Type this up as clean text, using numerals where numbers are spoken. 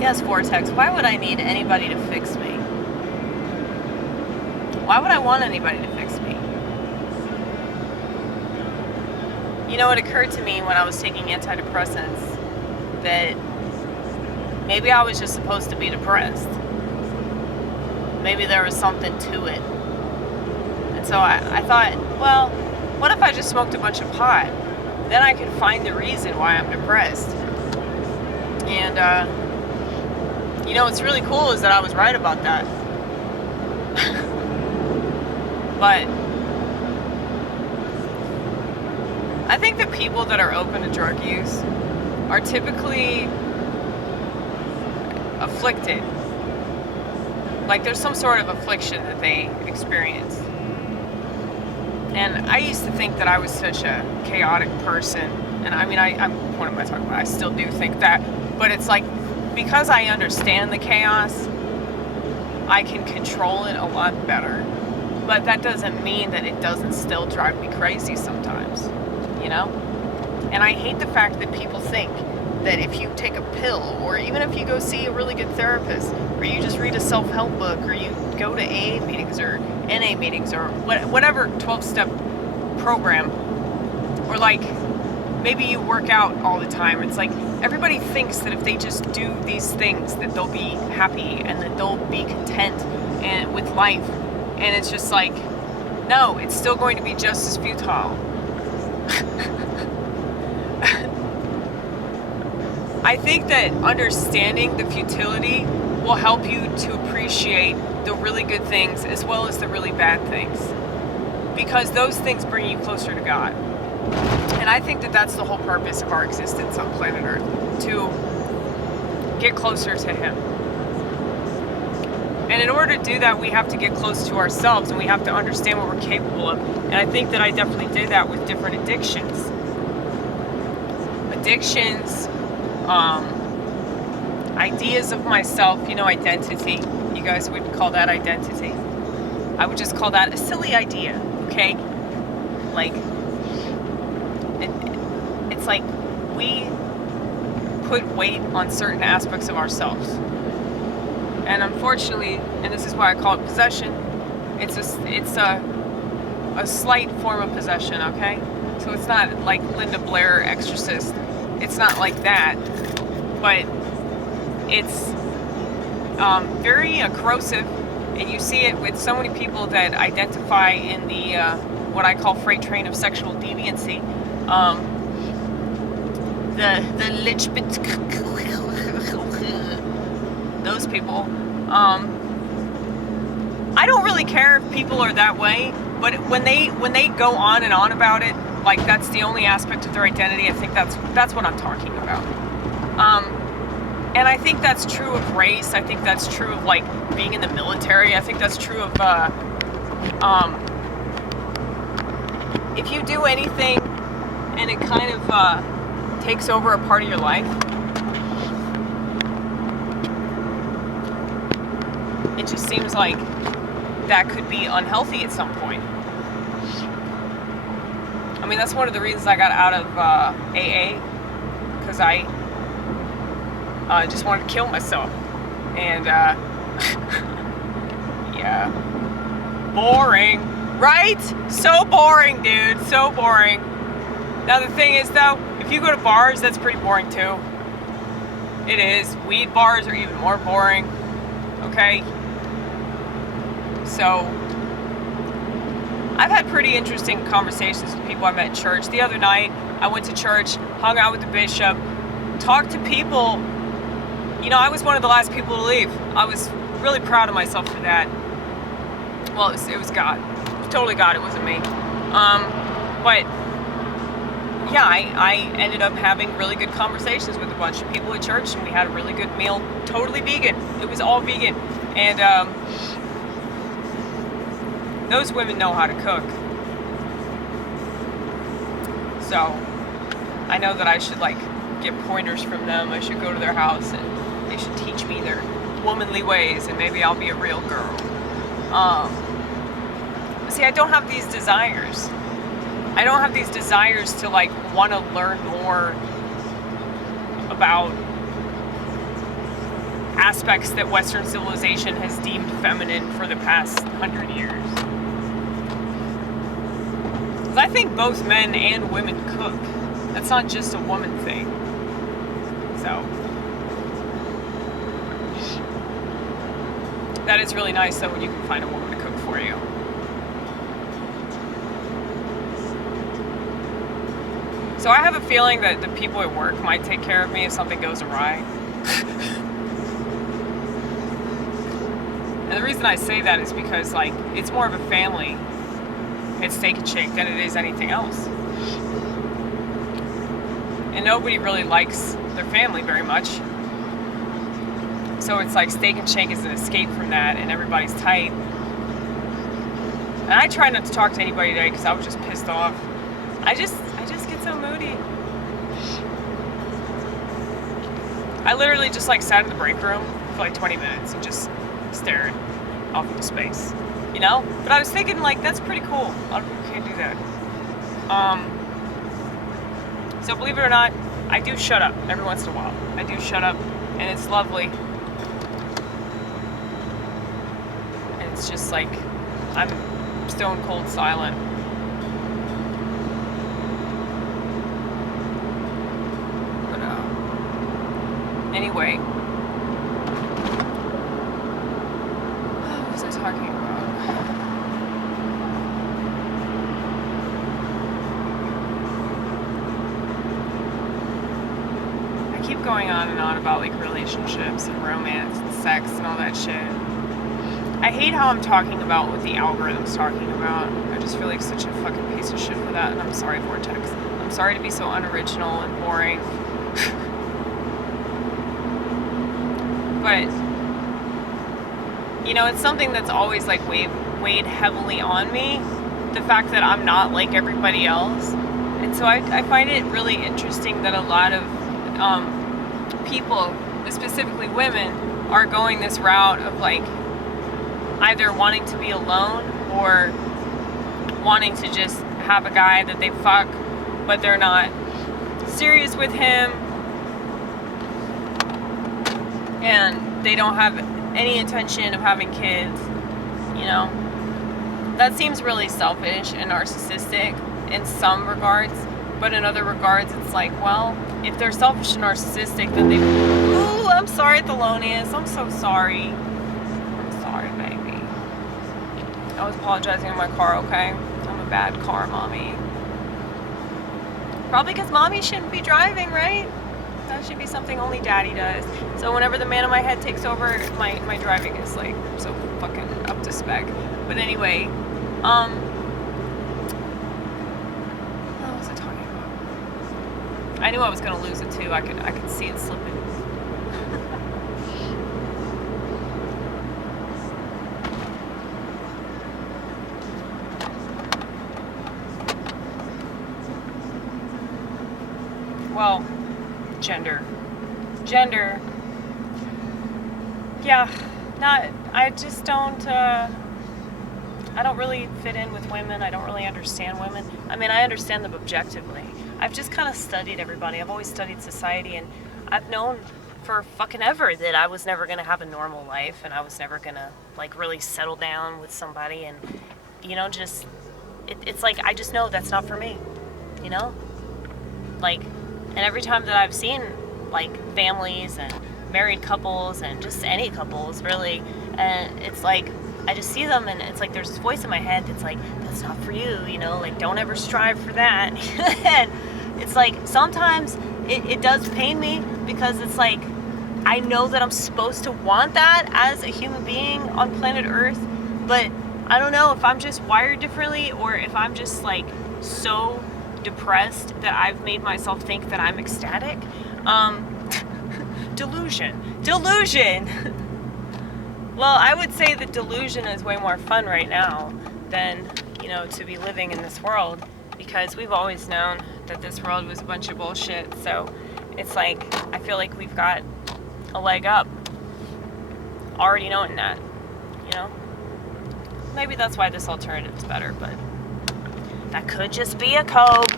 Yes, Vortex, why would I need anybody to fix me? Why would I want anybody to fix me? You know, it occurred to me when I was taking antidepressants that maybe I was just supposed to be depressed. Maybe there was something to it. And so I thought, well, what if I just smoked a bunch of pot? Then I could find the reason why I'm depressed. And, you know, what's really cool is that I was right about that. But I think that people that are open to drug use are typically afflicted. Like there's some sort of affliction that they experience. And I used to think that I was such a chaotic person. And I mean, what am I talking about? I still do think that. But it's like, because I understand the chaos, I can control it a lot better. But that doesn't mean that it doesn't still drive me crazy sometimes, you know? And I hate the fact that people think that if you take a pill, or even if you go see a really good therapist, or you just read a self-help book, or you go to AA meetings, or NA meetings, or whatever 12-step program, or like, maybe you work out all the time. It's like, everybody thinks that if they just do these things, that they'll be happy, and that they'll be content and with life. And it's just like, no, it's still going to be just as futile. I think that understanding the futility will help you to appreciate the really good things as well as the really bad things. Because those things bring you closer to God. And I think that that's the whole purpose of our existence on planet Earth, to get closer to Him. And in order to do that, we have to get close to ourselves, and we have to understand what we're capable of. And I think that I definitely did that with different addictions. Ideas of myself, you know, identity. You guys would call that identity. I would just call that a silly idea, okay? Like, it's like we put weight on certain aspects of ourselves. And unfortunately, and this is why I call it possession, it's a slight form of possession, okay? So it's not like Linda Blair Exorcist. It's not like that, but it's very corrosive, and you see it with so many people that identify in the what I call freight train of sexual deviancy. The lich bit, those people. I don't really care if people are that way, but when they go on and on about it, like that's the only aspect of their identity, I think that's what I'm talking about. And I think that's true of race. I think that's true of like being in the military. I think that's true of if you do anything and it kind of takes over a part of your life, it just seems like that could be unhealthy at some point. I mean, that's one of the reasons I got out of AA, because I just wanted to kill myself. And, yeah. Boring. Right? So boring, dude. So boring. Now, the thing is, though, if you go to bars, that's pretty boring, too. It is. Weed bars are even more boring. Okay? So, I've had pretty interesting conversations with people I met at church. The other night, I went to church, hung out with the bishop, talked to people. You know, I was one of the last people to leave. I was really proud of myself for that. Well, it was God. It was totally God. It wasn't me. But, yeah, I ended up having really good conversations with a bunch of people at church, and we had a really good meal. Totally vegan. It was all vegan. And, those women know how to cook. So, I know that I should, like, get pointers from them. I should go to their house and they should teach me their womanly ways, and maybe I'll be a real girl. See, I don't have these desires. I don't have these desires to, like, want to learn more about aspects that Western civilization has deemed feminine for the past 100 years. Because I think both men and women cook. That's not just a woman thing. So, that is really nice though when you can find a woman to cook for you. So I have a feeling that the people at work might take care of me if something goes awry. And the reason I say that is because, like, it's more of a family at Steak and Shake than it is anything else. And nobody really likes their family very much. So it's like Steak and Shake is an escape from that, and everybody's tight. And I try not to talk to anybody today because I was just pissed off. I just get so moody. I literally just like sat in the break room for like 20 minutes and just stared off into space, you know? But I was thinking, like, that's pretty cool. A lot of people can't do that. So believe it or not, I do shut up every once in a while. I do shut up, and it's lovely. And it's just like, I'm stone cold silent. But, anyway. What was I talking about? I keep going on and on about, like, relationships and romance and sex and all that shit. I hate how I'm talking about what the algorithm's talking about. I just feel like such a fucking piece of shit for that, and I'm sorry, Vortex. I'm sorry to be so unoriginal and boring. But, you know, it's something that's always, like, weighed heavily on me. The fact that I'm not like everybody else. And so I find it really interesting that a lot of people, specifically women, are going this route of, like, either wanting to be alone or wanting to just have a guy that they fuck, but they're not serious with him, and they don't have any intention of having kids, you know? That seems really selfish and narcissistic in some regards, but in other regards it's like, well, if they're selfish and narcissistic, then they... Ooh, I'm sorry, Thelonious. I'm so sorry. I'm sorry, baby. I was apologizing in my car, okay? I'm a bad car mommy. Probably because mommy shouldn't be driving, right? That should be something only daddy does. So whenever the man in my head takes over, my driving is, like, so fucking up to spec. But anyway, what was I talking about? I knew I was gonna lose it too. I could see it slipping. Well, gender. Yeah, I just don't, I don't really fit in with women. I don't really understand women. I mean, I understand them objectively. I've just kind of studied everybody. I've always studied society, and I've known for fucking ever that I was never gonna have a normal life, and I was never gonna, like, really settle down with somebody, and, you know, just, it's like, I just know that's not for me, you know? Like, and every time that I've seen, like, families and married couples and just any couples, really, and it's like, I just see them, and it's like there's this voice in my head that's like, that's not for you, you know, like, don't ever strive for that. And it's like, sometimes it does pain me, because it's like, I know that I'm supposed to want that as a human being on planet Earth, but I don't know if I'm just wired differently, or if I'm just, like, so depressed that I've made myself think that I'm ecstatic. Delusion. Well, I would say that delusion is way more fun right now than, you know, to be living in this world, because we've always known that this world was a bunch of bullshit. So it's like, I feel like we've got a leg up already knowing that, you know? Maybe that's why this alternative is better, but that could just be a code.